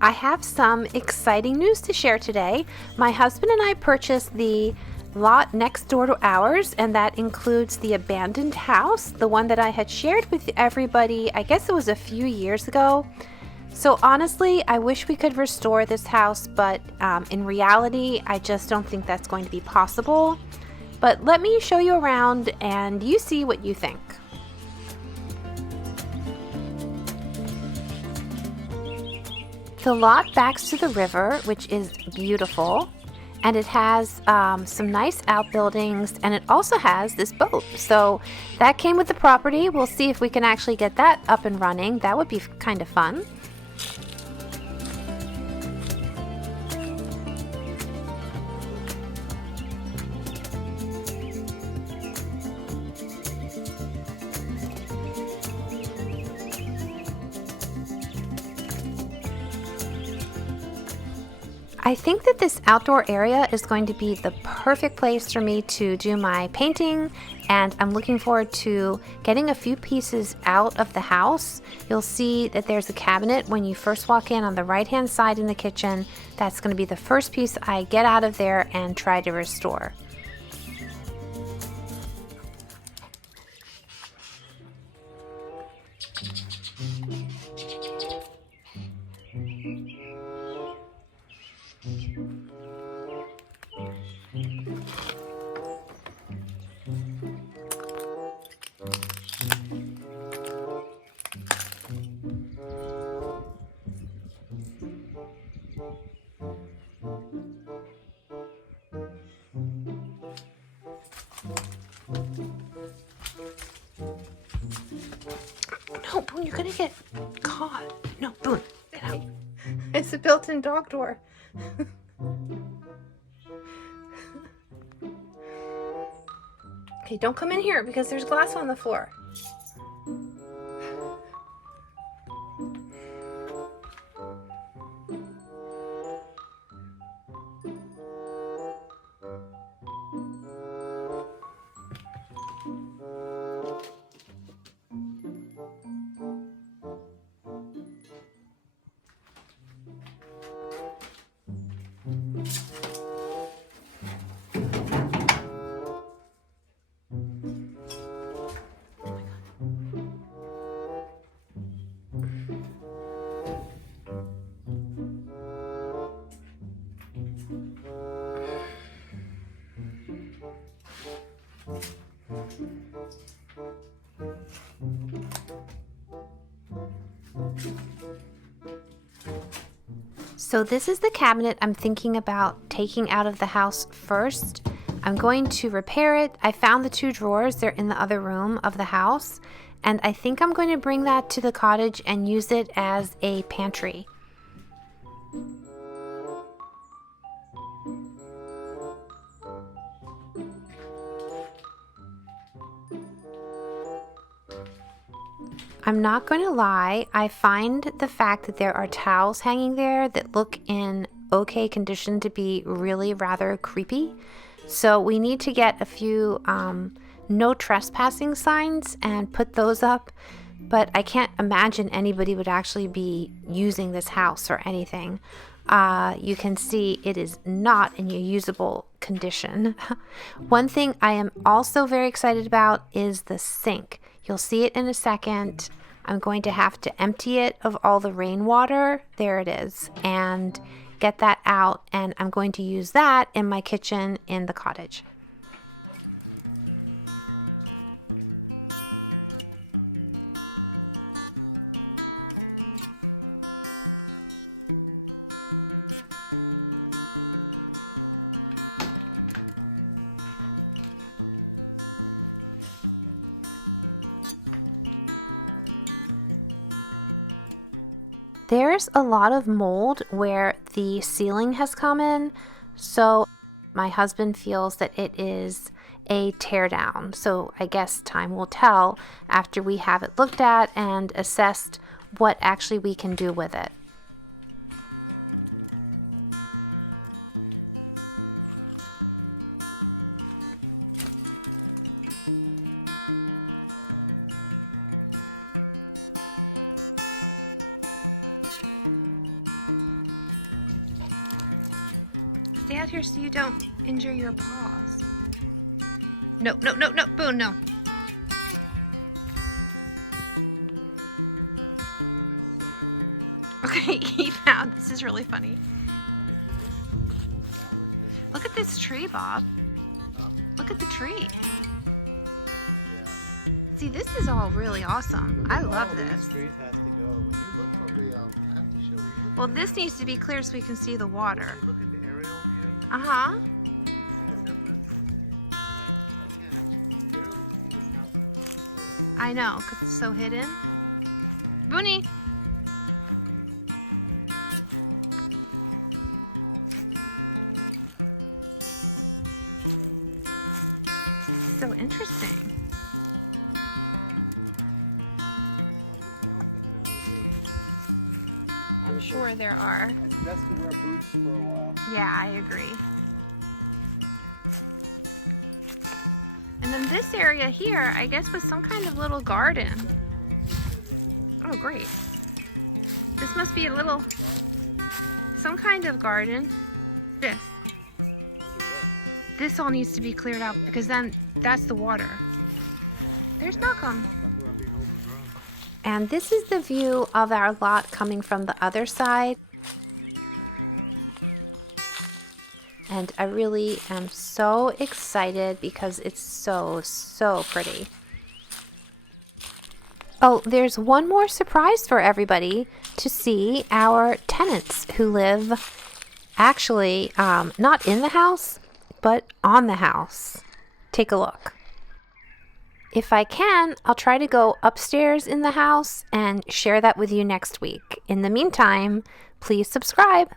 I have some exciting news to share today. My husband and I purchased the lot next door to ours, and that includes the abandoned house, the one that I had shared with everybody, I guess it was a few years ago. So honestly, I wish we could restore this house, but in reality, I just don't think that's going to be possible. But let me show you around and you see what you think. The lot backs to the river, which is beautiful, and it has some nice outbuildings, and it also has this boat. So that came with the property. We'll see if we can actually get that up and running. That would be kind of fun. I think that this outdoor area is going to be the perfect place for me to do my painting, and I'm looking forward to getting a few pieces out of the house. You'll see that there's a cabinet when you first walk in on the right hand side in the kitchen. That's going to be the first piece I get out of there and try to restore. No, Boone, you're gonna get caught. No, Boone, get out. It's a built-in dog door. Okay, don't come in here because there's glass on the floor. So this is the cabinet I'm thinking about taking out of the house first. I'm going to repair it. I found the two drawers. They're in the other room of the house. And I think I'm going to bring that to the cottage and use it as a pantry. I'm not going to lie, I find the fact that there are towels hanging there that look in okay condition to be really rather creepy. So we need to get a few no trespassing signs and put those up. But I can't imagine anybody would actually be using this house or anything. You can see it is not in a usable condition. One thing I am also very excited about is the sink. You'll see it in a second. I'm going to have to empty it of all the rainwater. There it is. And get that out. And I'm going to use that in my kitchen in the cottage. There's a lot of mold where the ceiling has come in, so my husband feels that it is a tear down. So I guess time will tell after we have it looked at and assessed what actually we can do with it. Stay out here so you don't injure your paws. No, no, no, no, Boone, no. Okay, he found. This is really funny. Look at this tree, Bob. Look at the tree. See, this is all really awesome. I love this. Well, this needs to be clear so we can see the water. Look at the aerial view. Uh-huh. I know, because it's so hidden. Booney! So interesting. I'm sure there are. It's best to wear boots for a while. Yeah, I agree. And then this area here, I guess, was some kind of little garden. Oh, great. This must be a little, some kind of garden. This all needs to be cleared out because then that's the water. There's Malcolm. And this is the view of our lot coming from the other side. And I really am so excited because it's so, so pretty. Oh, there's one more surprise for everybody to see our tenants who live actually not in the house, but on the house. Take a look. If I can, I'll try to go upstairs in the house and share that with you next week. In the meantime, please subscribe.